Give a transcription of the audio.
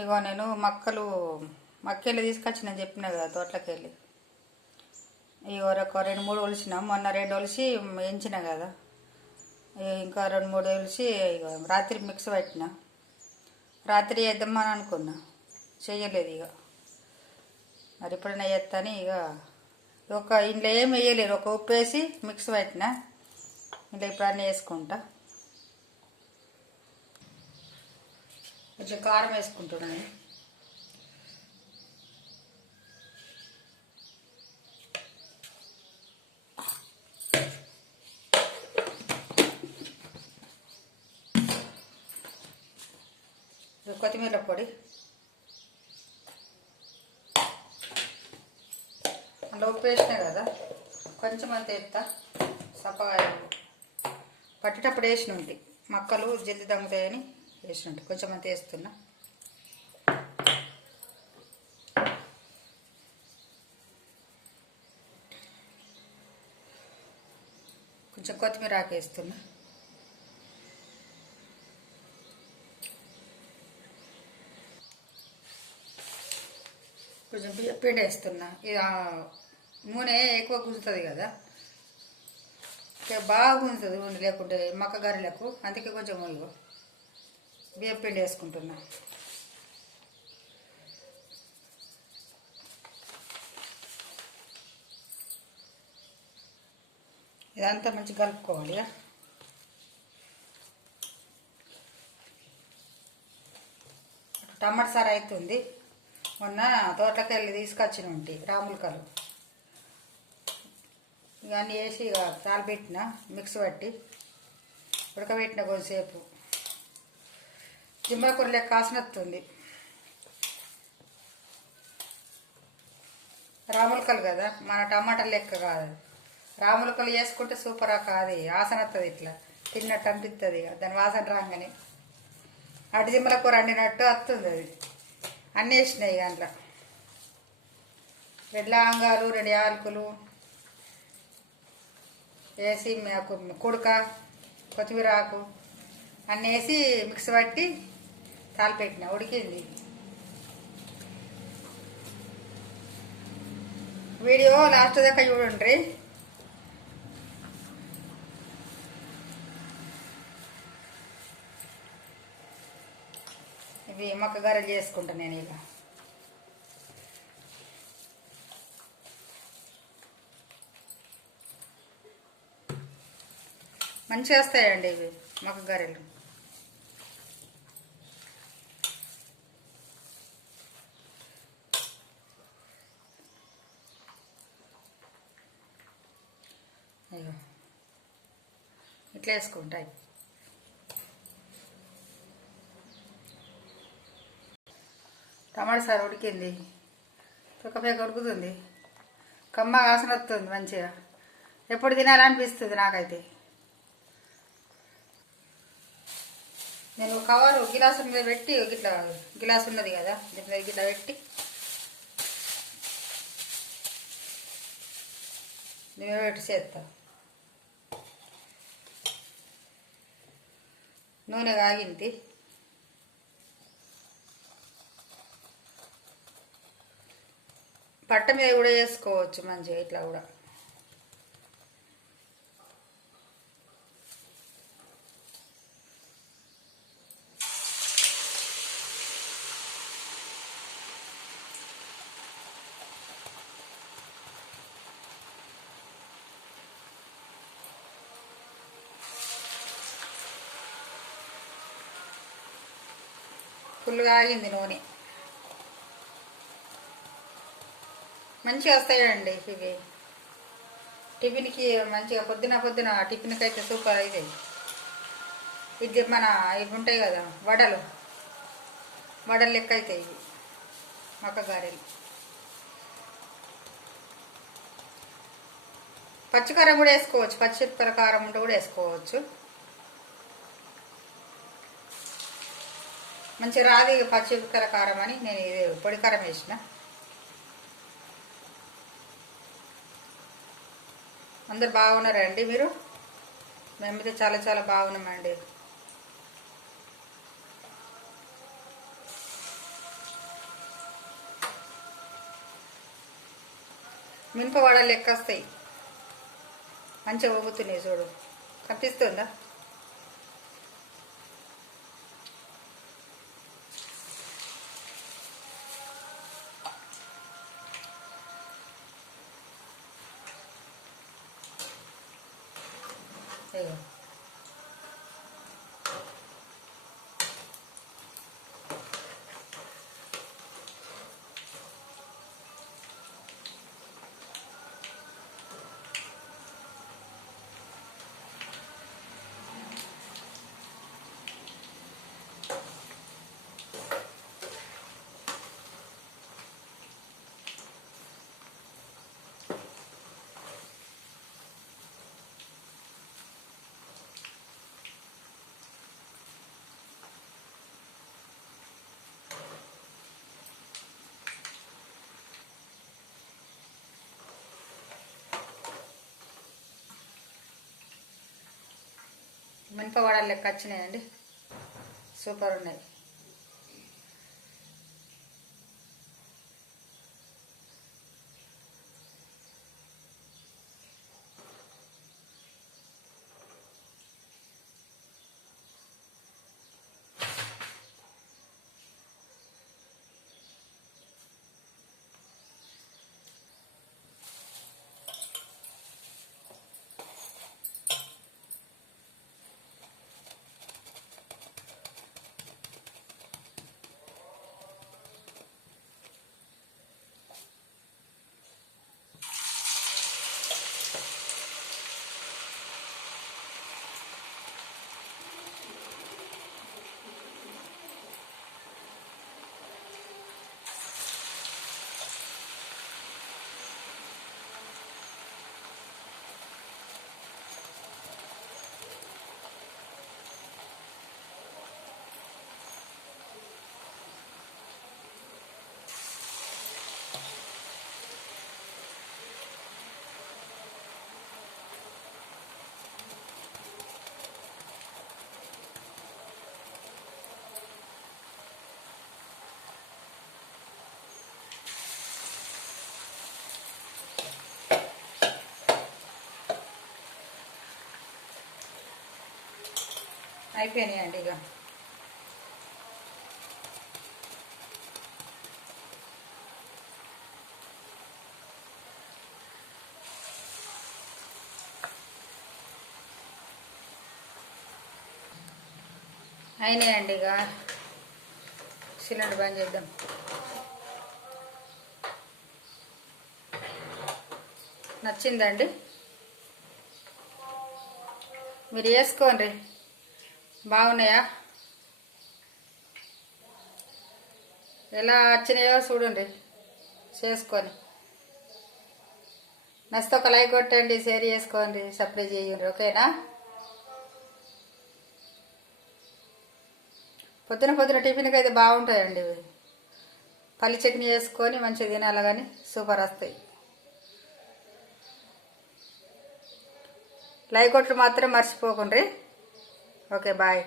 ఇగో నేను మక్కెళ్ళి తీసుకొచ్చిన చెప్పిన కదా తోటలోకి వెళ్ళి. ఇగో ఒక 2-3 ఒలిసిన, మొన్న 2 ఒలిసి వేయించిన కదా. ఇంకా 2-3 ఒలిసి ఇక రాత్రి మిక్స్ పెట్టిన. రాత్రి వేద్దామని అనుకున్నా, చెయ్యలేదు. ఇక మరి ఎప్పుడైనా వేస్తాను. ఇక ఇంట్లో ఏం వేయలేరు, ఒక ఉప్పు వేసి మిక్స్ పెట్టిన. ఇంట్లో ఇప్పుడు అన్నీ వేసుకుంటా. కొంచెం కారం వేసుకుంటున్నాను. కొత్తిమీర పొడి, అందులో ఉప్పు వేసినా కదా, కొంచెం అంత ఎత్తా. సప్పగా పట్టేటప్పుడు వేసిన ఉంటాయి, మక్కలు జల్ది దమ్ముతాయని వేసిన ఉంటాయి. కొంచెం అంత వేస్తున్నా. కొంచెం కొత్తిమీర ఆకు వేస్తున్నా. కొంచెం పిండి వేస్తున్నా. ఇక నూనె ఎక్కువ గుంజుతుంది కదా, బాగా గుంజుతుంది నూనె లేకుంటే మక్క గర్రెలకు. అందుకే కొంచెం బియ్యం పిండి వేసుకుంటున్నా. ఇదంతా మంచిగా కలుపుకోవాలి. టమాటా సారు అవుతుంది. మొన్న తోటలోకి వెళ్ళి తీసుకొచ్చిన ఉంటాయి రాములకలు. ఇవన్నీ వేసి ఇక తాలిపెట్టిన, మిక్స్ పట్టి ఉడకబెట్టిన కొంతసేపు. జింబల కూర లెక్క కాసినొస్తుంది. రాములకలు కదా, మన టమాటాలు లెక్క కాదు. రాములకలు వేసుకుంటే సూపరా కాదు, వాసన వస్తుంది. ఇట్లా తిన్నట్టు అనిపిస్తుంది. దాని వాసన రాగానే అటు జింబల కూర వండినట్టు వస్తుంది. అది అన్నీ వేసినాయి దాంట్లో. 2 లవంగాలు, 2 యాలకులు వేసి, కుడక, కొత్తిమీర ఆకు అన్నీ వేసి మిక్స్ పట్టి తాలిపెట్టిన. ఉడికింది. వీడియో లాస్ట్ దాకా చూడండి. ఇవి మక్క గారెలు చేసుకుంటాను నేను. ఇక మంచిగా వస్తాయండి ఇవి మక్క గారెలు. అయ్యో ఇట్లా వేసుకుంటాయి. టమాటా సారు ఉడికింది, పేక ఉడుకుతుంది. కమ్మ వాసన వస్తుంది మంచిగా. ఎప్పుడు తినాలనిపిస్తుంది నాకైతే. నేను కవరు గిలాసు మీద పెట్టి, ఇట్లా గిలాసు ఉన్నది కదా, దీని ఇట్లా పెట్టి దీని పెట్టి చేస్తా. నూనె కాగింది. పట్ట మీద కూడా వేసుకోవచ్చు మంచిగా, ఇట్లా కూడా. ఫుల్గా ఆగింది నూనె. మంచిగా వస్తాయండి ఇవి. టిఫిన్కి మంచిగా పొద్దున టిఫిన్కి అయితే సూపర్ అవుతాయి. ఇది మన ఇవి ఉంటాయి కదా వడలు లెక్క అవుతాయి ఇవి మక్క గారెలు. పచ్చికారం కూడా వేసుకోవచ్చు, పచ్చిమిరపకాయల కారం ఉంటే కూడా వేసుకోవచ్చు. మంచిగా రాదు ఇక పచ్చిమిరపకాయల కారం అని నేను ఇది పొడి కారం వేసిన. అందరు బాగున్నారండి మీరు? మేమైతే చాలా చాలా బాగున్నామండి. మినప వడలు లెక్క వస్తాయి. మంచిగా ఊగుతున్నాయి చూడు, కనిపిస్తుందా? అయ్యో మినప వడలు లెక్క వచ్చినాయండి, సూపర్ ఉన్నాయి. అయిపోయినాయండి ఇక. అయినాయండి ఇక, సిలిండర్ బంద్ చేద్దాం. నచ్చిందండి, మీరు వేసుకోండి. బాగున్నాయా? ఎలా వచ్చినాయో చూడండి చేసుకొని. నచ్చితే ఒక లైక్ కొట్టండి, షేర్ చేసుకోండి, సబ్స్క్రైబ్ చేయండి. ఓకేనా? పొద్దున పొద్దున టిఫిన్కి అయితే బాగుంటాయండి ఇవి. పల్లి చట్నీ వేసుకొని మంచిగా తినాలి, కానీ సూపర్ వస్తాయి. లైక్ కొట్టడం మాత్రం మర్చిపోకండి. Okay, bye.